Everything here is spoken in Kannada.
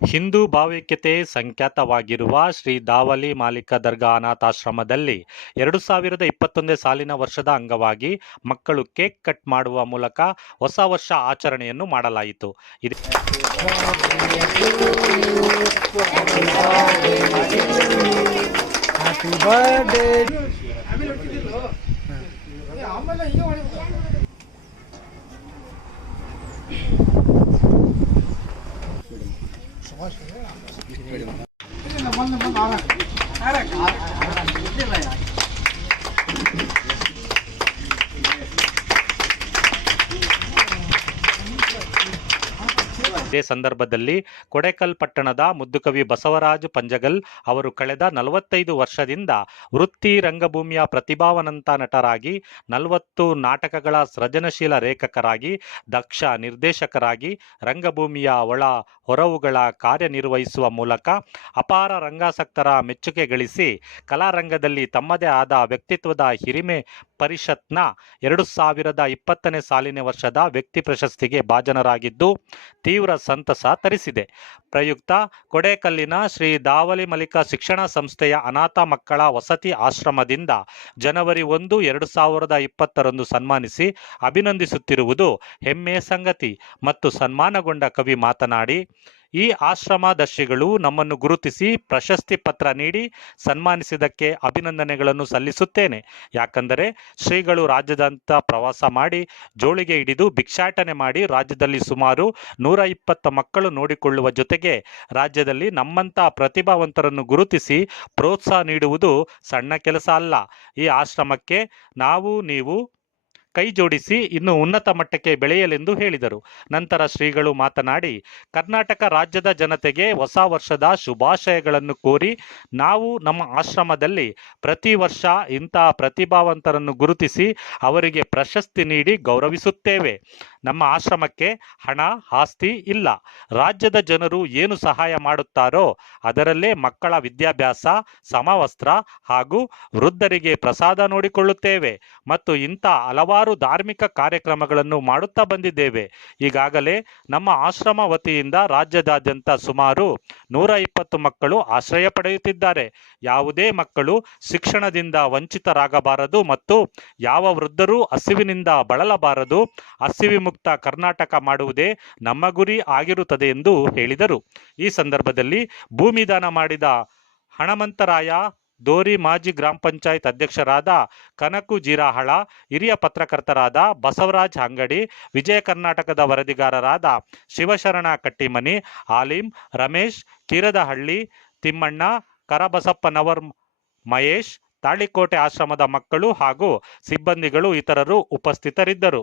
ಹಿಂದೂ ಭಾವೈಕ್ಯತೆ ಸಂಖ್ಯಾತವಾಗಿರುವ ಶ್ರೀ ದಾವಲಿ ಮಾಲಿಕ ದರ್ಗಾ ಅನಾಥಾಶ್ರಮದಲ್ಲಿ ಎರಡು ಸಾವಿರದ ಇಪ್ಪತ್ತೊಂದನೇ ಸಾಲಿನ ವರ್ಷದ ಅಂಗವಾಗಿ ಮಕ್ಕಳು ಕೇಕ್ ಕಟ್ ಮಾಡುವ ಮೂಲಕ ಹೊಸ ವರ್ಷ ಆಚರಣೆಯನ್ನು ಮಾಡಲಾಯಿತು. 我睡了，了。了。ಇದೇ ಸಂದರ್ಭದಲ್ಲಿ ಕೊಡೆಕಲ್ ಪಟ್ಟಣದ ಮುದ್ದುಕವಿ ಬಸವರಾಜ್ ಪಂಜಗಲ್ ಅವರು ಕಳೆದ ನಲವತ್ತೈದು ವರ್ಷದಿಂದ ವೃತ್ತಿ ರಂಗಭೂಮಿಯ ಪ್ರತಿಭಾವನಂತ ನಟರಾಗಿ, ನಲವತ್ತು ನಾಟಕಗಳ ಸೃಜನಶೀಲ ಲೇಖಕರಾಗಿ, ದಕ್ಷ ನಿರ್ದೇಶಕರಾಗಿ, ರಂಗಭೂಮಿಯ ಒಳ ಹೊರವುಗಳ ಕಾರ್ಯನಿರ್ವಹಿಸುವ ಮೂಲಕ ಅಪಾರ ರಂಗಾಸಕ್ತರ ಮೆಚ್ಚುಗೆ ಗಳಿಸಿ, ಕಲಾರಂಗದಲ್ಲಿ ತಮ್ಮದೇ ಆದ ವ್ಯಕ್ತಿತ್ವದ ಹಿರಿಮೆ ಪರಿಷತ್ನ ಎರಡು ಸಾವಿರದ ಇಪ್ಪತ್ತನೇ ಸಾಲಿನ ವರ್ಷದ ವ್ಯಕ್ತಿ ಪ್ರಶಸ್ತಿಗೆ ಭಾಜನರಾಗಿದ್ದು ತೀವ್ರ ಸಂತಸ ತರಿಸಿದೆ. ಪ್ರಯುಕ್ತ ಕೊಡೇಕಲ್ಲಿನ ಶ್ರೀ ದಾವಲಿ ಮಲಿಕ ಶಿಕ್ಷಣ ಸಂಸ್ಥೆಯ ಅನಾಥ ಮಕ್ಕಳ ವಸತಿ ಆಶ್ರಮದಿಂದ ಜನವರಿ ಒಂದು, ಎರಡು ಸಾವಿರದ ಇಪ್ಪತ್ತರಂದು ಸನ್ಮಾನಿಸಿ ಅಭಿನಂದಿಸುತ್ತಿರುವುದು ಹೆಮ್ಮೆಯ ಸಂಗತಿ ಮತ್ತು ಸನ್ಮಾನಗೊಂಡ ಕವಿ ಮಾತನಾಡಿ ಈ ಆಶ್ರಮದರ್ಶಿಗಳು ನಮ್ಮನ್ನು ಗುರುತಿಸಿ ಪ್ರಶಸ್ತಿ ಪತ್ರ ನೀಡಿ ಸನ್ಮಾನಿಸಿದ್ದಕ್ಕೆ ಅಭಿನಂದನೆಗಳನ್ನು ಸಲ್ಲಿಸುತ್ತೇನೆ. ಯಾಕಂದರೆ ಶ್ರೀಗಳು ರಾಜ್ಯದಂತ ಪ್ರವಾಸ ಮಾಡಿ ಜೋಳಿಗೆ ಹಿಡಿದು ಭಿಕ್ಷಾಟನೆ ಮಾಡಿ ರಾಜ್ಯದಲ್ಲಿ ಸುಮಾರು ನೂರ ಇಪ್ಪತ್ತು ಮಕ್ಕಳು ನೋಡಿಕೊಳ್ಳುವ ಜೊತೆಗೆ ರಾಜ್ಯದಲ್ಲಿ ನಮ್ಮಂತಹ ಪ್ರತಿಭಾವಂತರನ್ನು ಗುರುತಿಸಿ ಪ್ರೋತ್ಸಾಹ ನೀಡುವುದು ಸಣ್ಣ ಕೆಲಸ ಅಲ್ಲ. ಈ ಆಶ್ರಮಕ್ಕೆ ನಾವು, ನೀವು ಕೈ ಜೋಡಿಸಿ ಇನ್ನು ಉನ್ನತ ಮಟ್ಟಕ್ಕೆ ಬೆಳೆಯಲೆಂದು ಹೇಳಿದರು. ನಂತರ ಶ್ರೀಗಳು ಮಾತನಾಡಿ, ಕರ್ನಾಟಕ ರಾಜ್ಯದ ಜನತೆಗೆ ಹೊಸ ವರ್ಷದ ಶುಭಾಶಯಗಳನ್ನು ಕೋರಿ ನಾವು ನಮ್ಮ ಆಶ್ರಮದಲ್ಲಿ ಪ್ರತಿ ವರ್ಷ ಇಂತಹ ಪ್ರತಿಭಾವಂತರನ್ನು ಗುರುತಿಸಿ ಅವರಿಗೆ ಪ್ರಶಸ್ತಿ ನೀಡಿ ಗೌರವಿಸುತ್ತೇವೆ. ನಮ್ಮ ಆಶ್ರಮಕ್ಕೆ ಹಣ, ಆಸ್ತಿ ಇಲ್ಲ. ರಾಜ್ಯದ ಜನರು ಏನು ಸಹಾಯ ಮಾಡುತ್ತಾರೋ ಅದರಲ್ಲೇ ಮಕ್ಕಳ ವಿದ್ಯಾಭ್ಯಾಸ, ಸಮವಸ್ತ್ರ ಹಾಗೂ ವೃದ್ಧರಿಗೆ ಪ್ರಸಾದ ನೋಡಿಕೊಳ್ಳುತ್ತೇವೆ. ಮತ್ತು ಇಂಥ ಹಲವಾರು ಧಾರ್ಮಿಕ ಕಾರ್ಯಕ್ರಮಗಳನ್ನು ಮಾಡುತ್ತಾ ಬಂದಿದ್ದೇವೆ. ಈಗಾಗಲೇ ನಮ್ಮ ಆಶ್ರಮ ವತಿಯಿಂದ ರಾಜ್ಯದಾದ್ಯಂತ ಸುಮಾರು ನೂರ ಇಪ್ಪತ್ತು ಮಕ್ಕಳು ಆಶ್ರಯ ಪಡೆಯುತ್ತಿದ್ದಾರೆ. ಯಾವುದೇ ಮಕ್ಕಳು ಶಿಕ್ಷಣದಿಂದ ವಂಚಿತರಾಗಬಾರದು ಮತ್ತು ಯಾವ ವೃದ್ಧರೂ ಹಸಿವಿನಿಂದ ಬಳಲಬಾರದು. ಹಸಿವಿ ಮುಕ್ತ ಕರ್ನಾಟಕ ಮಾಡುವುದೇ ನಮ್ಮ ಗುರಿ ಆಗಿರುತ್ತದೆ ಎಂದು ಹೇಳಿದರು. ಈ ಸಂದರ್ಭದಲ್ಲಿ ಭೂಮಿದಾನ ಮಾಡಿದ ಹಣಮಂತರಾಯ ದೋರಿ ಮಾಜಿ ಗ್ರಾಮ ಪಂಚಾಯತ್ ಅಧ್ಯಕ್ಷರಾದ ಕನಕು ಜೀರಾಹಳ, ಹಿರಿಯ ಪತ್ರಕರ್ತರಾದ ಬಸವರಾಜ್ ಅಂಗಡಿ, ವಿಜಯ ಕರ್ನಾಟಕದ ವರದಿಗಾರರಾದ ಶಿವಶರಣ ಕಟ್ಟಿಮನಿ ಆಲಿಂ ರಮೇಶ್, ಕಿರದಹಳ್ಳಿ, ತಿಮ್ಮಣ್ಣ ಕರಬಸಪ್ಪನವರ್ ಮಹೇಶ್, ತಾಳಿಕೋಟೆ ಆಶ್ರಮದ ಮಕ್ಕಳು ಹಾಗೂ ಸಿಬ್ಬಂದಿಗಳು ಇತರರು ಉಪಸ್ಥಿತರಿದ್ದರು.